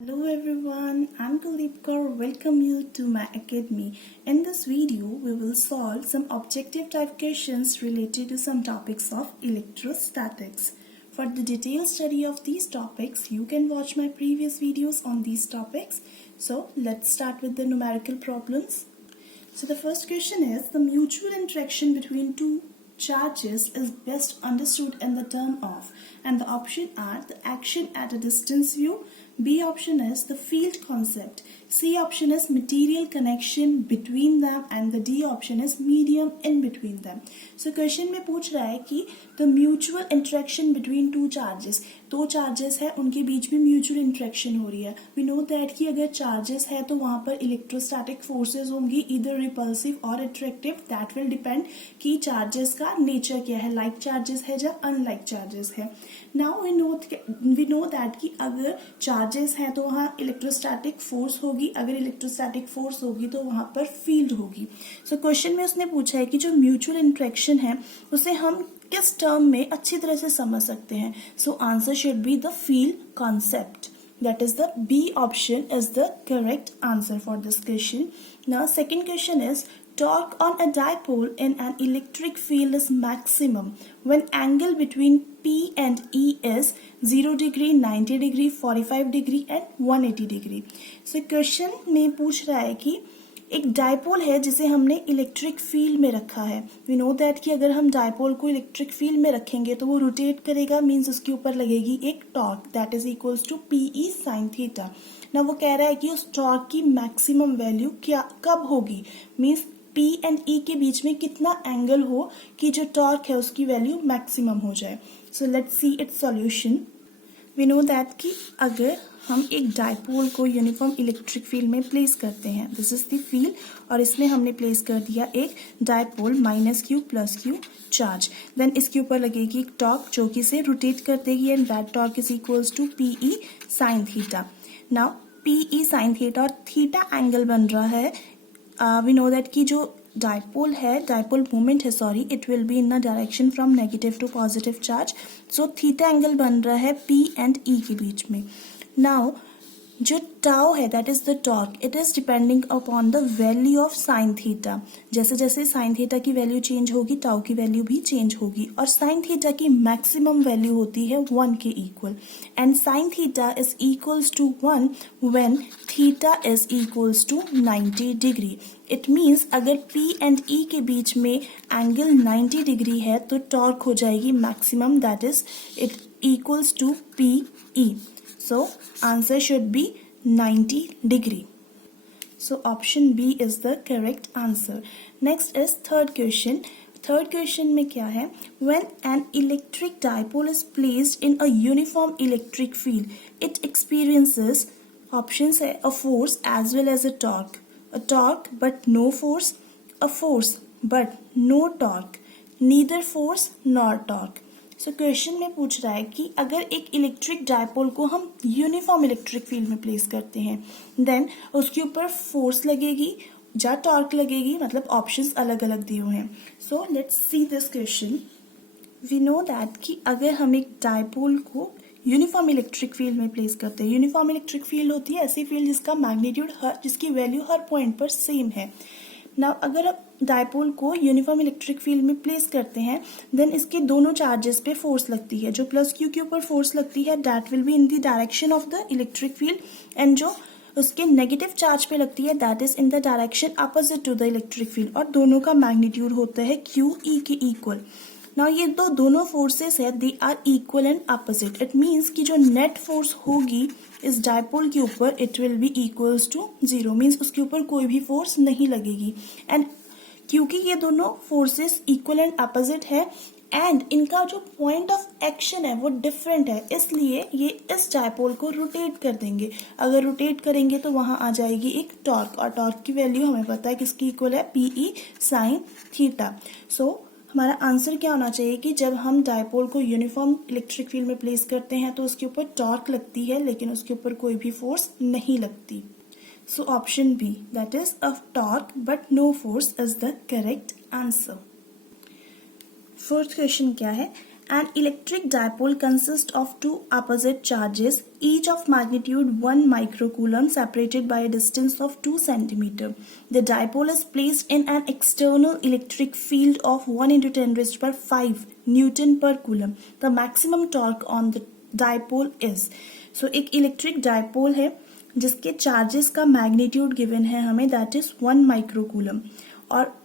Hello everyone, I'm Kuldeep Kaur. Welcome you to my academy. In this video, we will solve some objective type questions related to some topics of electrostatics. For the detailed study of these topics, you can watch my previous videos on these topics. So let's start with the numerical problems. So the first question is, the mutual interaction between two charges is best understood in the term of, and the option are the action at a distance view, B option is the field concept, C option is material connection between them, and the D option is medium in between them. So question में पूछ रहा है कि the mutual interaction between two charges, दो charges है उनके बीच में mutual interaction हो रही है. वी नो दैट कि अगर चार्जेस है तो वहां पर इलेक्ट्रोस्टैटिक फोर्सेस होंगी, इधर रिपल्सिव और अट्रैक्टिव. दैट विल डिपेंड कि चार्जेस का नेचर क्या है, लाइक चार्जेस है या अनलाइक चार्जेस है. नाउ वी नो दैट कि अगर चार्जेस है तो वहां इलेक्ट्रोस्टैटिक फोर्स होगी, अगर इलेक्ट्रोस्टैटिक फोर्स होगी तो वहां पर फील्ड होगी. सो क्वेश्चन में उसने पूछा है कि जो म्यूचुअल इंट्रैक्शन है उसे हम किस टर्म में अच्छी तरह से समझ सकते हैं. So answer should be the field concept. That is the B option is the correct answer for this question. Now second question is, torque on a dipole in an electric field is maximum when angle between P and E is 0 degree, 90 degree, 45 degree and 180 degree. So question में पूछ रहा है कि एक dipole है जिसे हमने electric field में रखा है. वी नो दैट कि अगर हम डायपोल को इलेक्ट्रिक फील्ड में रखेंगे तो वो रोटेट करेगा, मींस उसके ऊपर लगेगी एक torque that is equals to PE sine theta. ना वो कह रहा है कि उस टॉर्क की मैक्सिमम वैल्यू क्या कब होगी, मींस पी एंड ई के बीच में कितना एंगल हो कि जो टॉर्क है उसकी वैल्यू मैक्सिमम हो जाए. So let's see its solution. We know that कि अगर हम एक डायपोल को यूनिफॉर्म इलेक्ट्रिक फील्ड में प्लेस करते हैं, दिस इज द फील्ड, और इसमें हमने प्लेस कर दिया एक dipole minus Q plus Q charge. Then इसके ऊपर लगेगी एक टॉर्क जो कि इसे रोटेट कर देगी, and that torque is equals to PE sine theta. Now PE sine theta और थीटा एंगल बन रहा है. वी नो दैट कि जो डायपोल है, डायपोल मोमेंट है, sorry, it will be in the direction from negative to positive charge. So theta angle बन रहा है पी एंड ई के बीच में. नाउ जो टाउ है that is the torque, it is depending upon the value of sine theta. जैसे जैसे sine theta की वैल्यू चेंज होगी टाउ की वैल्यू भी चेंज होगी, और साइन थीटा की मैक्सिमम वैल्यू होती है 1 के equal, and sine theta is equals to 1 when theta is equals to 90 degree. It means अगर P एंड E के बीच में एंगल 90 डिग्री है तो टॉर्क हो जाएगी maximum, that is it equals to PE. So answer should be 90 degree. So option B is the correct answer. Next is third question. Third question में क्या है? When an electric dipole is placed in a uniform electric field, it experiences options है a force as well as a torque. A torque but no force, a force but no torque, neither force nor torque. So question में पूछ रहा है कि अगर एक electric dipole को हम यूनिफॉर्म इलेक्ट्रिक फील्ड में प्लेस करते हैं, देन उसके ऊपर फोर्स लगेगी या टॉर्क लगेगी, मतलब ऑप्शंस अलग अलग दिए हुए हैं. So let's see this question. We know that कि अगर हम एक डायपोल को यूनिफॉर्म इलेक्ट्रिक फील्ड में प्लेस करते हैं, यूनिफॉर्म इलेक्ट्रिक फील्ड होती है ऐसी फील्ड जिसका मैग्नीट्यूड जिसकी वैल्यू हर पॉइंट पर सेम है. नाउ अगर आप डायपोल को यूनिफॉर्म इलेक्ट्रिक फील्ड में प्लेस करते हैं, देन इसके दोनों चार्जेस पे फोर्स लगती है. जो प्लस क्यू के ऊपर फोर्स लगती है that will be in the direction of the electric field, and जो उसके नेगेटिव चार्ज पे लगती है that is in the direction opposite to the electric field, और दोनों का मैग्नीट्यूड होता है क्यू ई के इक्वल. नाउ ये दोनों फोर्सेस है, they are equal and opposite. It means कि जो नेट फोर्स होगी इस डायपोल के ऊपर it will be equals to 0, means उसके ऊपर कोई भी फोर्स नहीं लगेगी. एंड क्योंकि ये दोनों फोर्सेस इक्वल एंड अपोजिट है एंड इनका जो पॉइंट ऑफ एक्शन है वो डिफरेंट है, इसलिए ये इस डायपोल को रोटेट कर देंगे. अगर रोटेट करेंगे तो वहां आ जाएगी एक टॉर्क, और टॉर्क की वैल्यू हमें पता है किसकी इक्वल है, पीई साइन थीटा. सो हमारा आंसर क्या होना चाहिए कि जब हम डायपोल को यूनिफॉर्म इलेक्ट्रिक फील्ड में प्लेस करते हैं तो उसके ऊपर टॉर्क लगती है लेकिन उसके ऊपर कोई भी फोर्स नहीं लगती. So option B, that is of torque but no force, is the correct answer. Fourth question क्या है? An electric dipole consists of two opposite charges, each of magnitude 1 microcoulomb, separated by a distance of 2 centimeter. The dipole is placed in an external electric field of 1 into 10 raised to power 5 Newton per coulomb. The maximum torque on the dipole is. So एक electric dipole है जिसके charges का magnitude given है हमें, that is 1 microcoulomb, और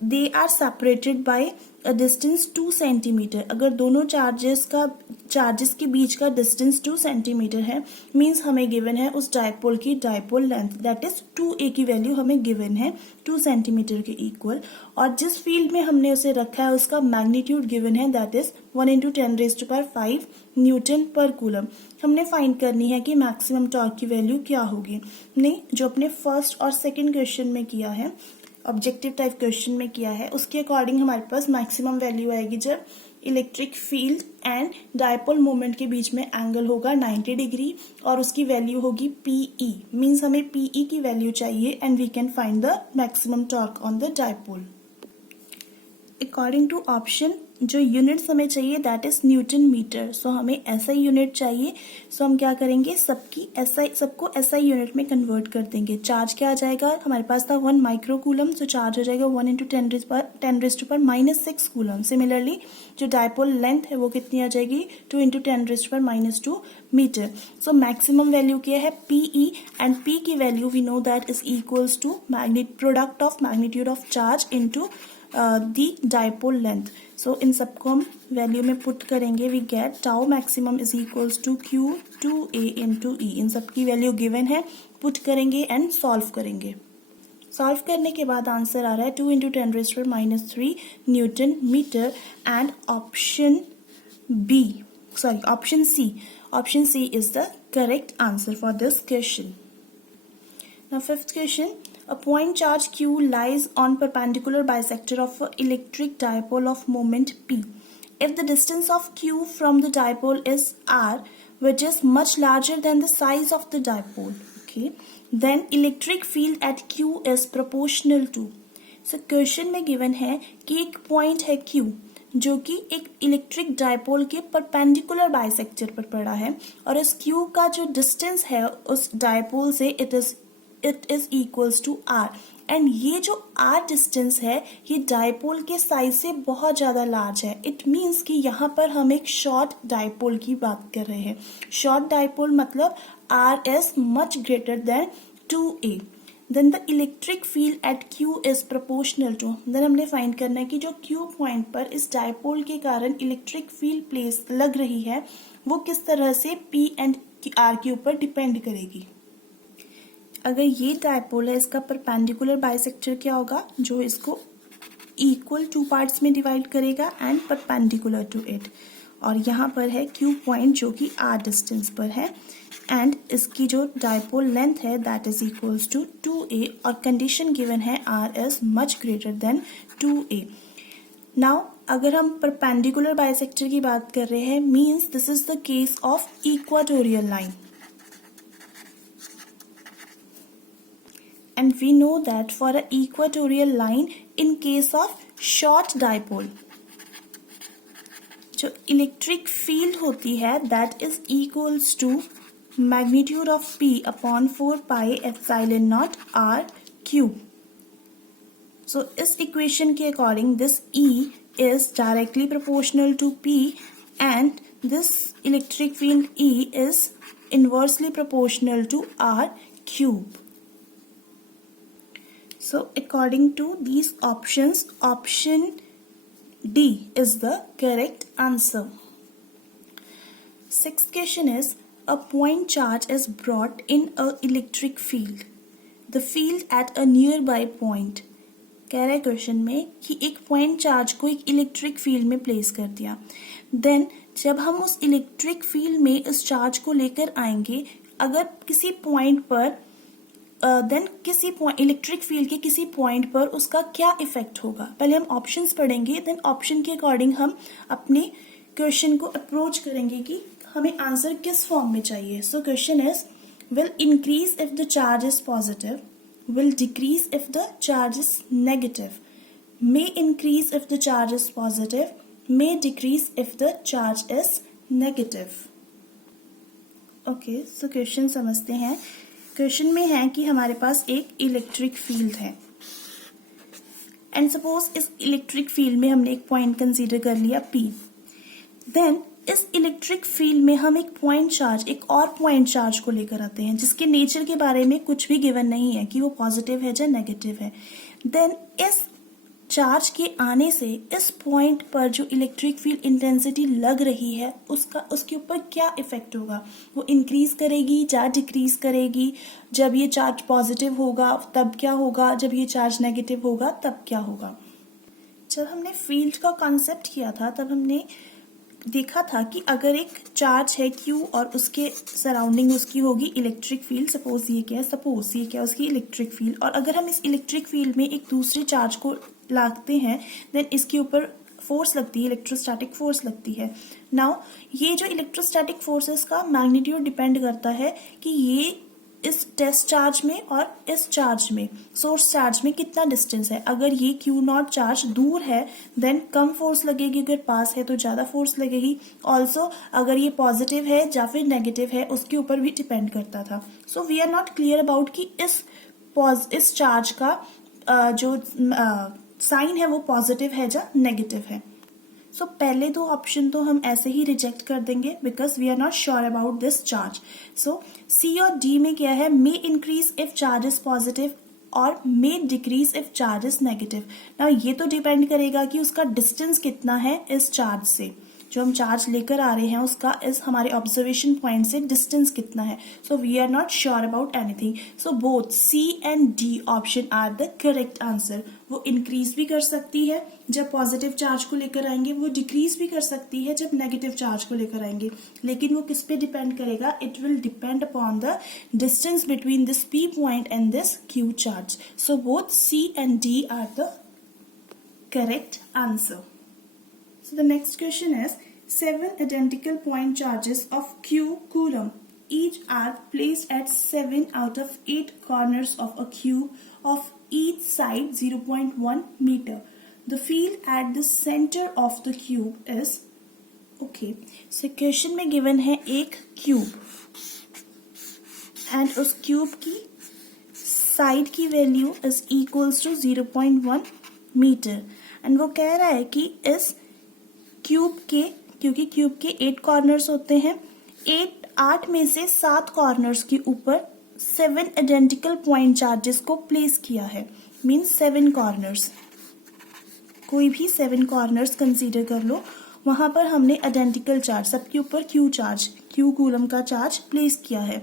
they are separated by a distance 2 centimetre. अगर दोनों charges के बीच का डिस्टेंस 2 सेंटीमीटर है, मींस हमें गिवन है उस डायपोल की dipole length, that is 2a की वैल्यू हमें गिवन है 2 सेंटीमीटर के इक्वल, और जिस फील्ड में हमने उसे रखा है उसका मैग्नीट्यूड गिवन है, that is 1 into 10 raised to power 5 Newton per coulomb. हमने फाइंड करनी है कि मैक्सिमम टॉर्क की वैल्यू क्या होगी. नहीं, जो अपने फर्स्ट और सेकंड क्वेश्चन में किया है, ऑब्जेक्टिव टाइप क्वेश्चन में किया है, उसके अकॉर्डिंग हमारे पास मैक्सिमम वैल्यू आएगी जब electric field and dipole moment के बीच में एंगल होगा 90 डिग्री और उसकी वैल्यू होगी PE. मींस हमें PE की वैल्यू चाहिए and we can find the maximum torque on the dipole. According to option जो यूनिट्स हमें चाहिए that is newton metre. So हमें SI यूनिट चाहिए. सो हम क्या करेंगे, सबको SI यूनिट में कन्वर्ट कर देंगे. चार्ज क्या आ जाएगा, हमारे पास था 1 माइक्रोकूलम, तो चार्ज हो जाएगा 1 into 10 raised to power -6 coulomb. Similarly जो डायपोल लेंथ है वो कितनी आ जाएगी, 2 into 10 raised to power -2 metre. So maximum value क्या है, PE, एंड P की value we know that is equals to product of magnitude of charge into the dipole length. So इन सबको हम वैल्यू में पुट करेंगे, we get tau maximum is equals to Q2A into E. इन सबकी value given है, put करेंगे and solve करेंगे. सॉल्व करने के बाद आंसर आ रहा है 2 into 10 raised to power -3 newton metre. And option C is the correct answer for this question. Now fifth question. A point charge Q lies on perpendicular bisector of an electric dipole of moment P. If the distance of Q from the dipole is R, which is much larger than the size of the dipole, okay, then electric field at Q is proportional to. So question में given है कि एक point है Q जो कि एक electric dipole के perpendicular bisector पर पड़ा है, और इस Q का जो डिस्टेंस है उस डायपोल से it is equals to R. And ये जो R डिस्टेंस है ये डायपोल के साइज से बहुत ज्यादा लार्ज है. इट मीन्स कि यहाँ पर हम एक शॉर्ट डायपोल की बात कर रहे हैं. शॉर्ट डायपोल मतलब R is much greater than 2A. Then the electric field at Q is proportional to. Then हमने फाइंड करना है कि जो Q पॉइंट पर इस डायपोल के कारण इलेक्ट्रिक फील्ड प्लेस लग रही है वो किस तरह से P एंड R के ऊपर डिपेंड करेगी. अगर ये डायपोल है, इसका परपेंडिकुलर बाइसेक्टर क्या होगा, जो इसको इक्वल 2 पार्ट्स में डिवाइड करेगा एंड परपेंडिकुलर टू इट. और यहाँ पर है Q पॉइंट जो कि R डिस्टेंस पर है, एंड इसकी जो डायपोल लेंथ है that is equals to 2A, और कंडीशन गिवन है R is much greater than 2A. Now अगर हम परपेंडिकुलर बाइसेक्टर की बात कर रहे हैं, means this is the case of equatorial line. And we know that for an equatorial line, in case of short dipole, जो electric field होती है that is equals to magnitude of P upon 4 pi epsilon naught R cube. So इस equation के according this E is directly proportional to P and this electric field E is inversely proportional to R cube. So according to these options, option D is the correct answer. Sixth question is, a point charge is brought in a electric field. The field at a nearby point. कह रहा है question में कि एक point charge को एक electric field में place कर दिया. देन जब हम उस इलेक्ट्रिक फील्ड में इस चार्ज को लेकर आएंगे, अगर किसी पॉइंट पर इलेक्ट्रिक फील्ड के किसी पॉइंट पर उसका क्या इफेक्ट होगा. पहले हम ऑप्शंस पढ़ेंगे, देन ऑप्शन के अकॉर्डिंग हम अपने क्वेश्चन को अप्रोच करेंगे कि हमें आंसर किस फॉर्म में चाहिए. So question is, will increase if the charge is positive, will decrease if the charge is negative, may increase if the charge is positive, may decrease if the charge is negative. Okay, so question समझते हैं. Question में है कि हमारे पास एक electric field है and suppose इस electric field में हमने एक पॉइंट कंसीडर कर लिया P. देन इस इलेक्ट्रिक फील्ड में हम एक पॉइंट चार्ज, एक और पॉइंट चार्ज को लेकर आते हैं जिसके नेचर के बारे में कुछ भी गिवन नहीं है कि वो पॉजिटिव है या नेगेटिव है. देन इस चार्ज के आने से इस पॉइंट पर जो इलेक्ट्रिक फील्ड इंटेंसिटी लग रही है उसके ऊपर क्या इफेक्ट होगा, वो इंक्रीज करेगी या डिक्रीज करेगी. जब ये चार्ज पॉजिटिव होगा तब क्या होगा, जब ये चार्ज नेगेटिव होगा तब क्या होगा. जब हमने फील्ड का कॉन्सेप्ट किया था तब हमने देखा था कि अगर एक चार्ज है Q और उसके सराउंडिंग उसकी होगी इलेक्ट्रिक फील्ड. सपोज ये क्या उसकी इलेक्ट्रिक फील्ड, और अगर हम इस इलेक्ट्रिक फील्ड में एक दूसरे चार्ज को लाते हैं देन इसके ऊपर फोर्स लगती है, इलेक्ट्रोस्टैटिक फोर्स लगती है. नाउ ये जो इलेक्ट्रोस्टैटिक फोर्सेस का मैग्नीट्यूड डिपेंड करता है कि ये इस टेस्ट चार्ज में और इस चार्ज में, सोर्स चार्ज में कितना डिस्टेंस है. अगर ये Q0 चार्ज दूर है देन कम फोर्स लगेगी, अगर पास है तो ज्यादा फोर्स लगेगी. ऑल्सो अगर ये पॉजिटिव है या फिर नेगेटिव है उसके ऊपर भी डिपेंड करता था. So we are not clear about कि इस चार्ज का जो साइन है वो पॉजिटिव है या नेगेटिव है. सो पहले दो ऑप्शन तो हम ऐसे ही रिजेक्ट कर देंगे because we are not sure about this charge. So C और डी में क्या है, may increase if charge is positive और may decrease if charge is negative. Now ये तो डिपेंड करेगा कि उसका डिस्टेंस कितना है इस चार्ज से, जो हम चार्ज लेकर आ रहे हैं उसका इस हमारे ऑब्जर्वेशन पॉइंट से डिस्टेंस कितना है. So we are not sure about anything. So both C and D option are the correct answer. वो इंक्रीज भी कर सकती है जब पॉजिटिव चार्ज को लेकर आएंगे, वो डिक्रीज भी कर सकती है जब नेगेटिव चार्ज को लेकर आएंगे, लेकिन वो किस पे डिपेंड करेगा, it will depend upon the distance between this P point and this Q charge. So both C and D are the correct answer. So the next question is 7 identical point charges of Q coulomb each are placed at 7 out of 8 corners of a cube of each side 0.1 meter. The field at the center of the cube is okay. So question में given है एक cube and उस cube की side की value is equals to 0.1 meter and वो कह रहा है कि इस क्यूब के, क्योंकि क्यूब के 8 कॉर्नर्स होते हैं, 8 में से 7 कॉर्नर्स के ऊपर 7 आइडेंटिकल पॉइंट चार्जेस को प्लेस किया है. मींस 7 कॉर्नर्स, कोई भी 7 कॉर्नर्स कंसीडर कर लो, वहां पर हमने आइडेंटिकल चार्ज सबके ऊपर Q कूलम का चार्ज प्लेस किया है.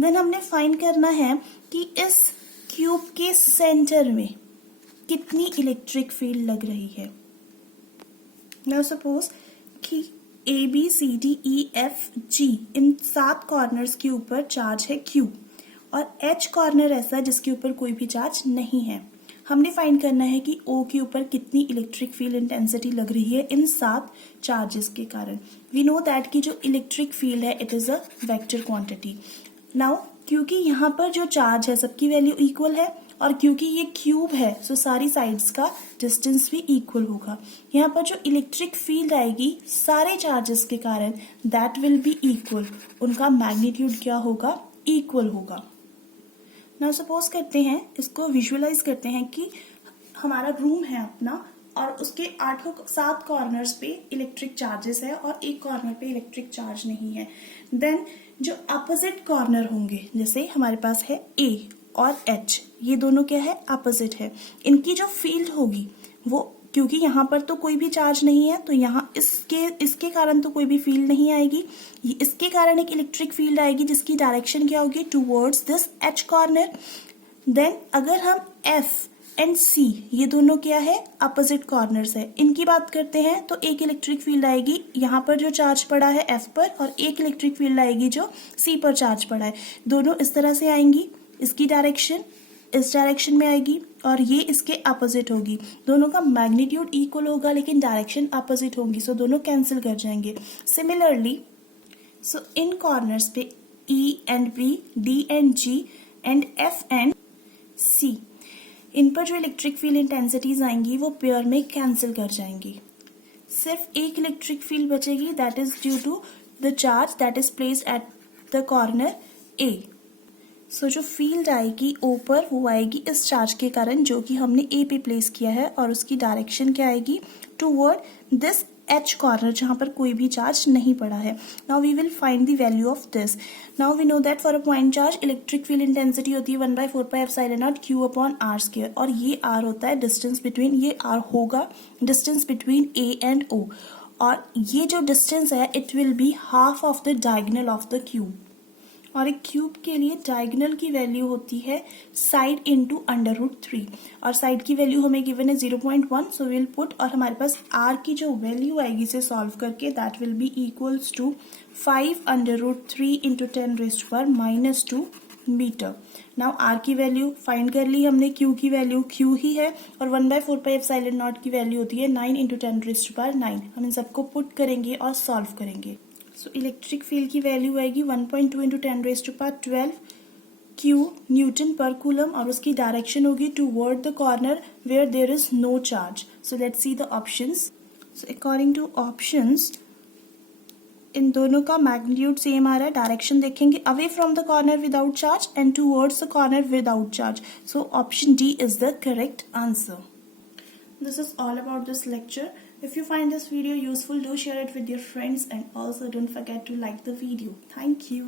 देन हमने फाइंड करना है कि इस क्यूब के सेंटर में कितनी इलेक्ट्रिक फील्ड लग रही है. Now suppose कि A, B, C, D, E, F, G in 7 corners के ऊपर चार्ज है Q और H कॉर्नर ऐसा है जिसके ऊपर कोई भी चार्ज नहीं है. हमने फाइंड करना है कि O के ऊपर कितनी इलेक्ट्रिक फील्ड इंटेंसिटी लग रही है इन 7 चार्जेस के कारण. वी नो दैट कि जो इलेक्ट्रिक फील्ड है it is a vector quantity. Now क्योंकि यहाँ पर जो चार्ज है सबकी वैल्यू इक्वल है और क्योंकि ये क्यूब है सो सारी साइड्स का डिस्टेंस भी इक्वल होगा. यहाँ पर जो इलेक्ट्रिक फील्ड आएगी सारे चार्जेस के कारण दैट विल बी इक्वल, उनका मैग्नीट्यूड क्या होगा, इक्वल होगा. नाउ सपोज करते हैं, इसको विजुअलाइज करते हैं कि हमारा रूम है अपना और उसके 7 कॉर्नर्स पे इलेक्ट्रिक चार्जेस है और एक कॉर्नर पे इलेक्ट्रिक चार्ज नहीं है. देन जो अपोजिट कॉर्नर होंगे, जैसे हमारे पास है A और H, ये दोनों क्या है, अपोजिट है. इनकी जो फील्ड होगी वो, क्योंकि यहाँ पर तो कोई भी चार्ज नहीं है तो यहाँ इसके कारण तो कोई भी फील्ड नहीं आएगी, इसके कारण एक इलेक्ट्रिक फील्ड आएगी जिसकी डायरेक्शन क्या होगी, towards this H corner. Then अगर हम F एंड C, ये दोनों क्या है, अपोजिट कॉर्नर्स है, इनकी बात करते हैं तो एक इलेक्ट्रिक फील्ड आएगी यहाँ पर जो चार्ज पड़ा है F पर और एक इलेक्ट्रिक फील्ड आएगी जो C पर चार्ज पड़ा है. दोनों इस तरह से आएंगी, इसकी डायरेक्शन इस डायरेक्शन में आएगी और ये इसके अपोजिट होगी. दोनों का मैग्नीट्यूड इक्वल होगा लेकिन डायरेक्शन अपोजिट होंगी, सो दोनों कैंसिल कर जाएंगे. सिमिलरली सो इन कॉर्नर्स पे E and B, D and G and F and C, इन पर जो इलेक्ट्रिक फील्ड इंटेंसिटीज आएंगी वो पेयर में कैंसिल कर जाएंगी. सिर्फ एक इलेक्ट्रिक फील्ड बचेगी, that is due to the charge that is placed at the corner A. So जो फील्ड आएगी ओ पर वो आएगी इस चार्ज के कारण जो कि हमने ए पे प्लेस किया है, और उसकी डायरेक्शन क्या आएगी, टूवर्ड दिस एच कॉर्नर जहां पर कोई भी चार्ज नहीं पड़ा है। Now we will find the value of this. Now we know that for a point charge electric field intensity होती है 1/4πε0 Q अपॉन आर स्क्वायर, और ये आर होता है डिस्टेंस बिटवीन, ये आर होगा डिस्टेंस बिटवीन ए एंड ओ, और ये जो डिस्टेंस है it will be half of the diagonal of the cube. और एक क्यूब के लिए डायगोनल की वैल्यू होती है साइड इंटू √3, और साइड की वैल्यू हमें गिवन है 0.1, सो विल पुट, और हमारे पास आर की जो वैल्यू आएगी इसे सॉल्व करके that will be equals to 5√3 into 10⁻⁻² metre. Now R की वैल्यू फाइंड कर ली हमने, क्यू की वैल्यू क्यू ही है, और 1/4πε0 की वैल्यू होती है 9 इंटू 10⁻⁹। हम इन सबको पुट करेंगे और सॉल्व करेंगे। सो इलेक्ट्रिक फील्ड की वैल्यू आएगी 1.2 into 10⁻12 Q newton per coulomb, और उसकी डायरेक्शन होगी toward the corner where there is no charge. So let's see the options. So according to options इन दोनों का मैग्नीट्यूड सेम आ रहा है। डायरेक्शन देखेंगे away from the corner without charge and towards the corner without charge. So option D is the correct answer. This is all about this lecture. If you find this video useful, do share it with your friends, and also don't forget to like the video. Thank you.